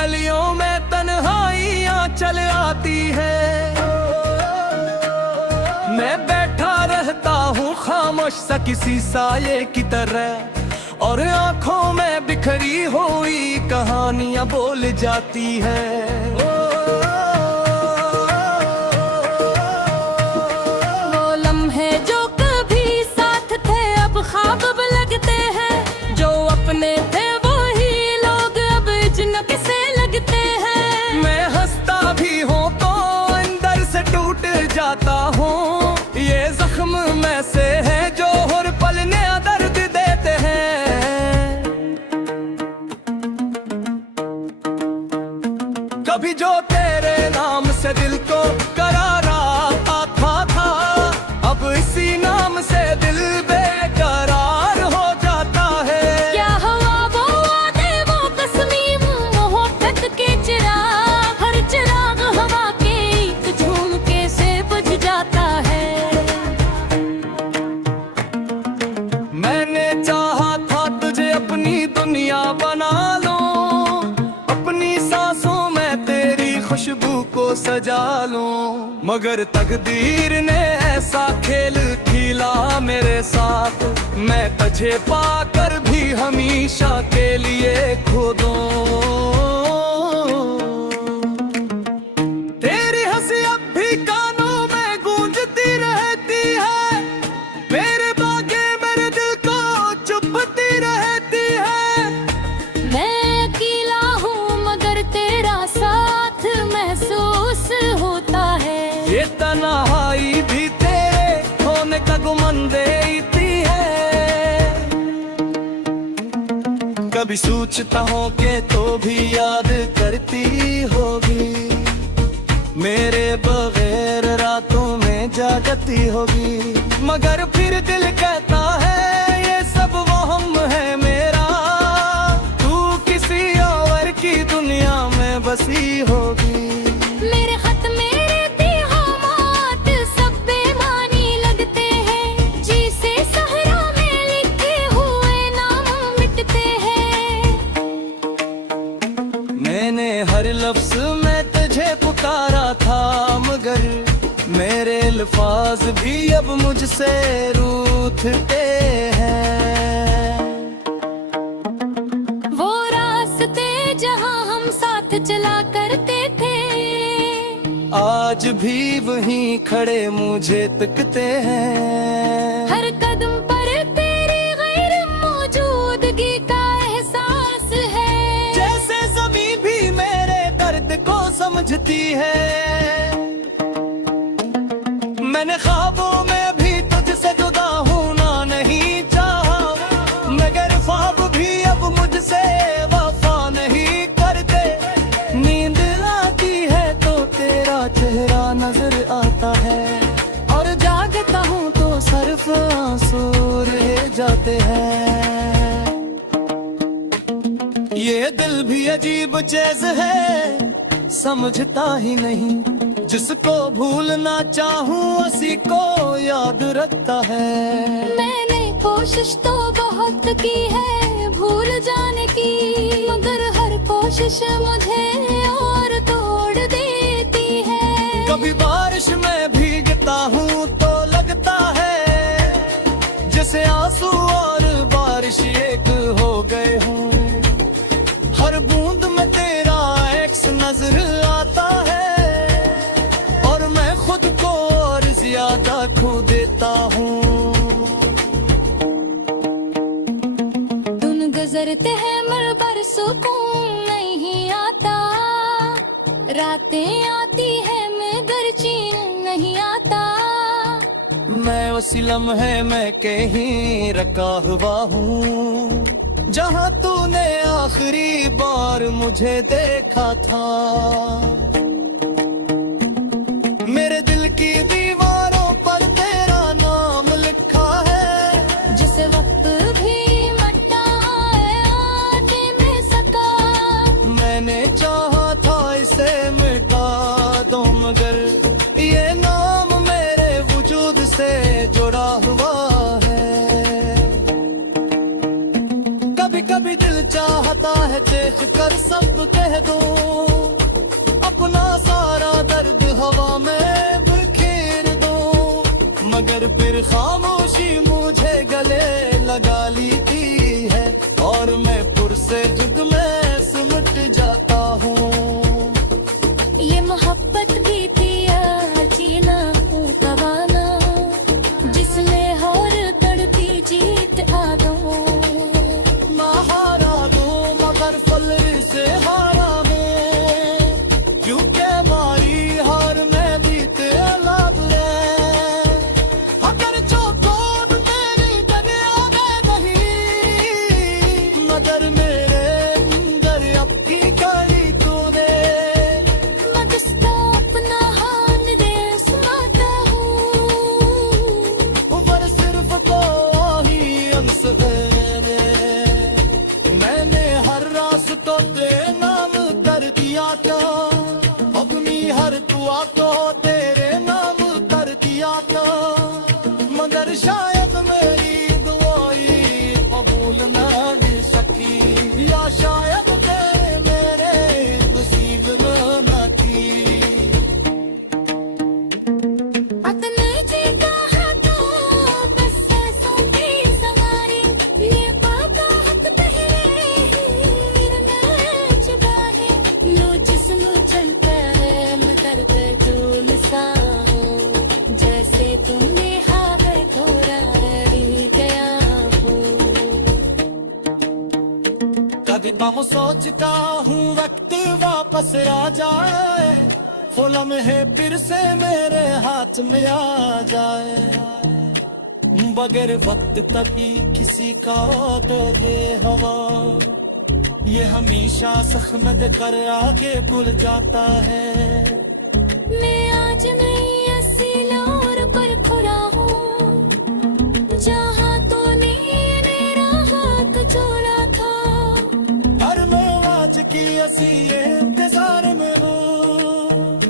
गलियों में तन्हाइयाँ चल आती है। मैं बैठा रहता हूँ खामोश सा किसी साये की तरह, और आंखों में बिखरी हुई कहानियां बोल जाती है। वो लम्हे जो कभी साथ थे अब ख्वाब लगते हैं, जो अपने थे वही लोग अब अजनबी से लगते हैं। मैं हंसता भी हूँ तो अंदर से टूट जाता हूँ, ये जख्म में से है जो हर पल नया दर्द देते हैं। कभी जो तेरे नाम से दिल को करारा आता था, अब इसी नाम से दिल बेकरार हो जाता है। क्या हवा वो आते वो कस्मी मोहब्बत के चिराग, हर चिराग हवा के एक झुमके से बुझ जाता है। मैंने चाहा था तुझे अपनी दुनिया बना लूं, अपनी सांसों में तेरी खुशबू को सजा लूं, मगर तकदीर ने ऐसा खेल खेला मेरे साथ, मैं तुझे पाकर भी हमेशा के लिए खो दूं। तेरी हंसी अब भी कानों में गूंजती रहती है, मेरे बागे मेरे दिल को चुभती रहती है। मैं अकेला हूँ मगर तेरा साथ महसूस होता है। ये तन्हाई भी तेरे होने का गुमान देती है। कभी सोचता हूँ कि तो भी याद करती होगी, मेरे बगैर रातों में जागती होगी, मगर फिर दिल कहता है ये सब वहम है मेरा, तू किसी और की दुनिया में बसी होगी। मेरे खत मेरे तिहामात सब बेमानी लगते हैं, जी से सहरा में लिखे हुए नाम मिटते हैं। मैंने हर लफ्ज में तुझे पुकारा था, मगर मेरे अल्फाज भी अब मुझसे रूठते हैं। वो रास्ते जहाँ हम साथ चला करते थे, आज भी वहीं खड़े मुझे तकते हैं। हर कदम पर तेरी गैर मौजूदगी का एहसास है, जैसे ज़मीं भी मेरे दर्द को समझती है। मैंने ख्वाबों में भी तुझसे जुदा होना नहीं चाहा, मगर ख्वाब भी अब मुझसे वफा नहीं करते। नींद आती है तो तेरा चेहरा नजर आता है, और जागता हूँ तो सिर्फ आंसू रह जाते हैं। ये दिल भी अजीब चीज है, समझता ही नहीं, जिसको भूलना चाहूँ उसी को याद रखता है। मैंने कोशिश तो बहुत की है भूल जाने की, मगर हर कोशिश मुझे और तोड़ देती है। कभी बारिश में भीगता हूँ तो लगता है जैसे आंसू और बारिश एक हो गए हों, हर बूंद में तेरा एक्स नजर आता है, और मैं खुद को और ज्यादा खो देता हूँ। दिन गुजरते हैं मगर सुकून नहीं आता, रातें आती है मगर चैन नहीं आता। मैं उसी लम्हे में कहीं रखा हुआ हूँ, जहाँ तूने आखिरी बार मुझे देखा था। मेरे दिल की दीवारों पर तेरा नाम लिखा है, जिस वक्त भी मट्टा आने में सका। मैंने चाहा था इसे मिटा दो, मगर ये नाम मेरे वजूद से जुड़ा हुआ है। कभी कभी दिल चाहता है देख कर सब कह दो, अपना सारा दर्द हवा में बिखेर दो। मगर फिर खामोशी मुझे गले लगा लेती है, और मैं पुरसे खुद में सिमट जाता हूँ। ये मोहब्बत भी थी या जीना हूँ गवाना, जिसमें हर तड़पी जीत आ दो। ना हारा दो मगर फल से हारा मैं, क्योंकि मारी हार में बीते लाभ ले। अगर चौकोर मेरी दुनिया में नहीं, मगर मेरे अंदर अब की करी तूने। मैं किसको अपना हाल दे सुनाता हूँ, ऊपर सिर्फ तो ही अंश है। मैंने हर रास्तों पे नाम कर दिया था, अपनी हर दुआ को तेरे नाम कर दिया था। मगर शायद मेरी दुआई कबूल ना हो सकी, या शायद तेरे मेरे नसीब में न थी। अपने जीता है तो बस ऐसों की सवारी, ये पाता हक पहले ही मैं चुका है। लो जिस्म चलता है मैं दर्द धूल सा हूँ, जैसे तुमने हावे थोड़ा गया हूँ। कभी बम सोचता हूँ वक्त वापस आ जाए, वो लम्हे फिर से मेरे हाथ में आ जाए। बगैर वक्त तभी किसी का तो ये हवा, ये हमेशा जख्म कर आगे भूल जाता है। मैं आज नहीं असीलोर पर खुदा हूँ, जहाँ तूने मेरा हाथ जोड़ा था। हर मैं आज की ऐसी इंतजार में हूँ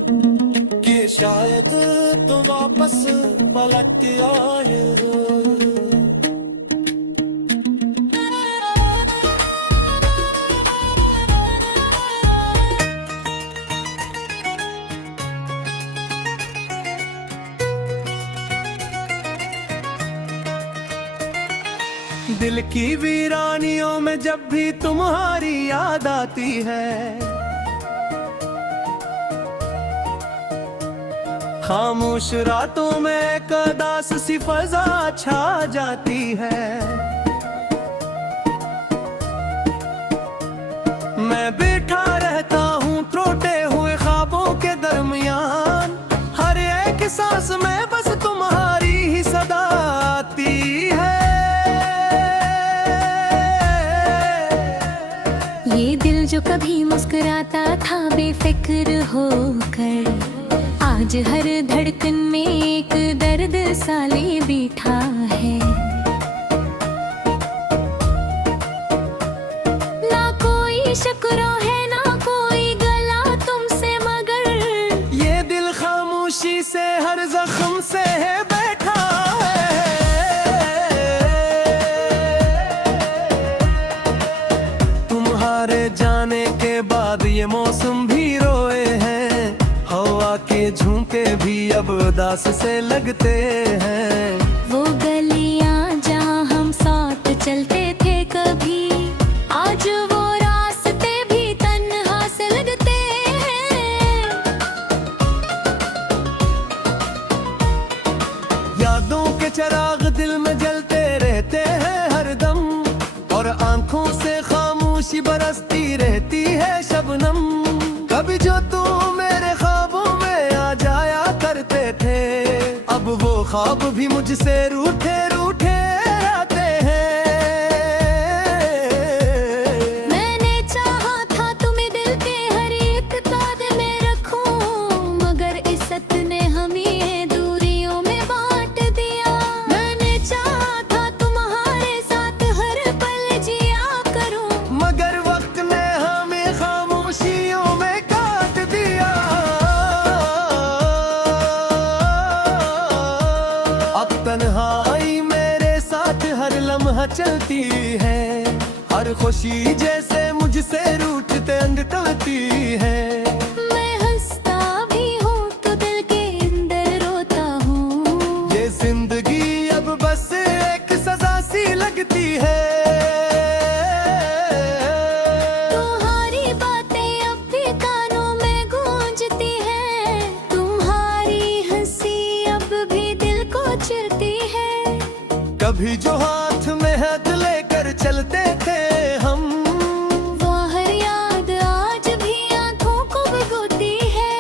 कि शायद तुम वापस पलट आए हो। दिल की वीरानियों में जब भी तुम्हारी याद आती है, खामोश रातों में एक उदास सी फजा छा जाती है। मैं बैठा रहता हूँ टूटे हुए ख्वाबों के दरमियान, हर एक सांस में बस तुम्हारी ही सदा आती है। ये दिल जो कभी मुस्कुराता था बेफिक्र होकर, आज हर धड़कन में एक दर्द साले बैठा है। ना कोई शुक्र है ना कोई गला तुमसे, मगर ये दिल खामोशी से हर जख्म से है बैठा है। तुम्हारे जाने के बाद ये मौसम भी रोए हैं, हवा के झोंके भी अब उदास से लगते हैं। वो गलियां जहाँ हम साथ चलते थे कभी, आज वो रास्ते भी तन्हा से लगते हैं। यादों के चिराग दिल में जलते रहते हैं हरदम, और आंखों से खामोशी बरसती रहती है शबनम। कभी जो तू मेरे ख्वाबों में आ जाया करते थे, अब वो ख्वाब भी मुझसे रूठे रूठे आते हैं। मैंने चाहा था तुम्हें दिल के हर एक ताद में रखूं, मगर इज्जत ने हमें दूरियों में बांट दिया। मैंने चाहा था तुम्हारे साथ हर पल जिया करूं, मगर वक्त ने हमें खामोशियों में काट दिया। अब तन्हाई मेरे साथ हर लम्हा चलती है, हर खुशी जैसे मुझ मुझसे रूठते अंग टलती है। मैं हंसता भी हूँ तो दिल के अंदर रोता हूँ। ये जिंदगी अब बस एक सजा सी लगती है। तुम्हारी बातें अब भी कानों में गूंजती हैं। तुम्हारी हंसी अब भी दिल को चिरती है। कभी जो हाथ में हाथ लेकर चलते थे हम, वो हर याद आज भी आंखों को भिगोती है।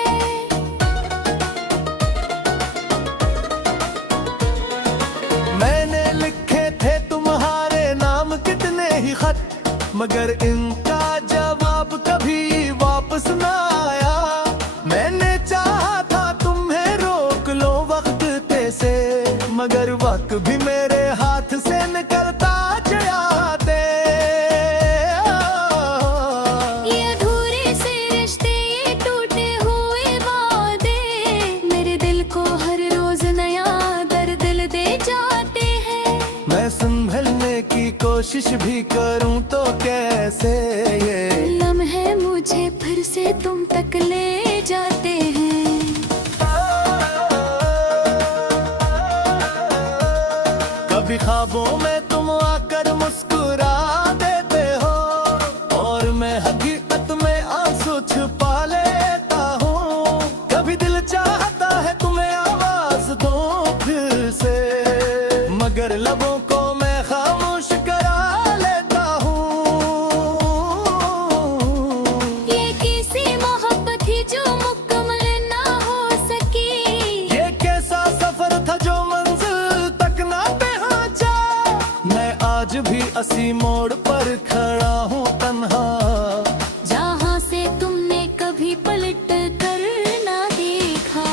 मैंने लिखे थे तुम्हारे नाम कितने ही खत, मगर इनका जवाब कभी वापस ना आया। मैंने चाहा था तुम्हें रोक लो वक्त पे से, मगर वक्त भी मेरे हाथ से निकलता जाते। ये अधूरे से रिश्ते, ये टूटे हुए वादे, मेरे दिल को हर रोज नया दर्द दे जाते हैं। मैं संभलने की कोशिश भी करूं तो कैसे ये लम्हे मुझे फिर से तुम तक ले जाते हैं। कभी ख्वाबों में तुम आकर मुस्कुरा देते हो, और मैं हकीकत में आंसू छुपा लेता हूँ। कभी दिल चाहता है तुम्हें आवाज दूं फिर से, मगर लबों को मैं खामोश करा लेता हूँ। ये किसी मोहब्बत थी जो मुकम्मल ना हो सकी। ये कैसा सफर था जो मंजिल तक ना पहुंचा। मैं आज भी असी मोड़ पर खड़ा हूँ तन्हा, जहाँ से तुमने कभी पलट कर ना देखा।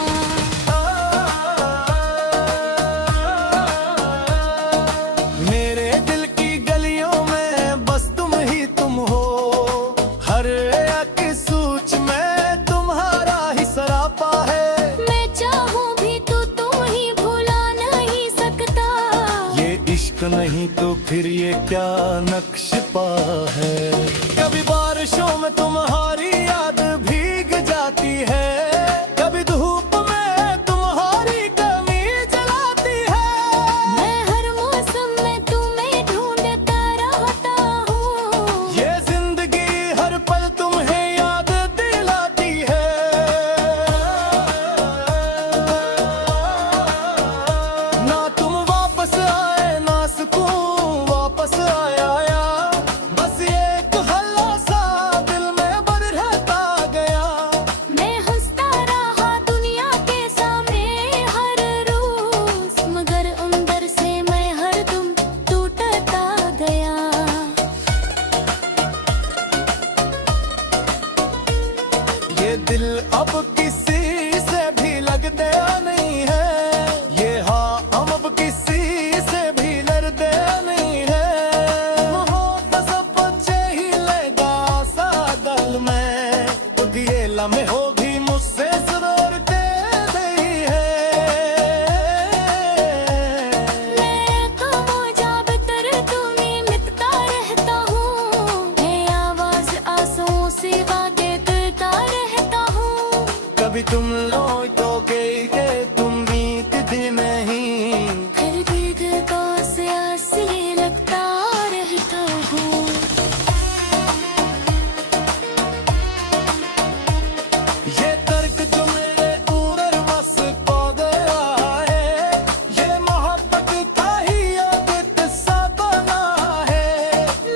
मेरे दिल की गलियों में बस तुम ही तुम हो। हर एक सोच में तुम्हारा ही सरापा है। मैं चाहूँ भी तो तुम ही भुला नहीं सकता। ये इश्क नहीं तो फिर ये क्या नक्श पा है। कभी बारिशों में तुम्हारी याद भीग जाती है, कभी धूप में तुम्हारी कमी जलाती है। मैं हर मौसम में तुम्हें ढूंढता रहता हूँ। ये जिंदगी हर पल तुम्हें याद दिलाती है। ना तुम वापस आए ना सुकून वापस आया, बस एक हल्ला सा दिल में भर रहता गया। मैं हंसता रहा दुनिया के सामने हर रोज, मगर अंदर से मैं हरदम टूटता गया। ये दिल अब किसी से भी लगते नहीं है। ये हाँ हम अब किसी से भी लड़ते नहीं है। मोहब्बत सब बच्चे ही लेगा सा दल में, खुद ये लम्हे हो भी मुझसे जरूर के नहीं है। मैं तो मौजाब तर तुम्हें मिटता रहता हूँ। मैं आवाज आंसुओं से वादे करता रहता हूँ। कभी तुम लो तो के तुम नीत भी नहीं। फिर भी दिल को से आसी लगता रहता हूँ। ये तर्क जो मेरे उधर बस पा गया है, ये मोहब्बत का ही एक किस्सा बना है।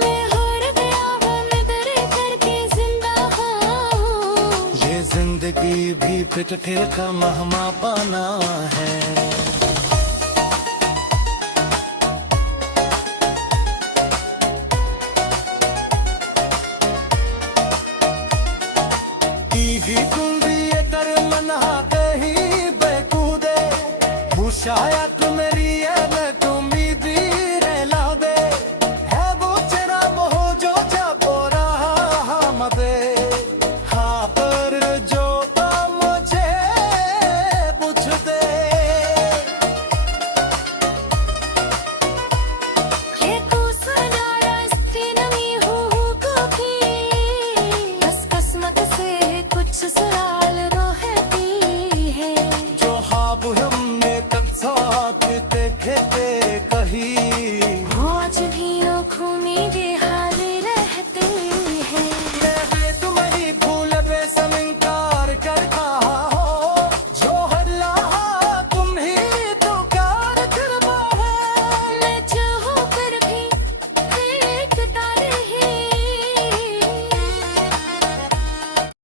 मैं हार गया हूँ, मैं डर करके जिंदा हूँ। ये जिंदगी भी फिटके का महमा पाना है। ही तुम भी ये कर मना कहीं बेकूदे, शायद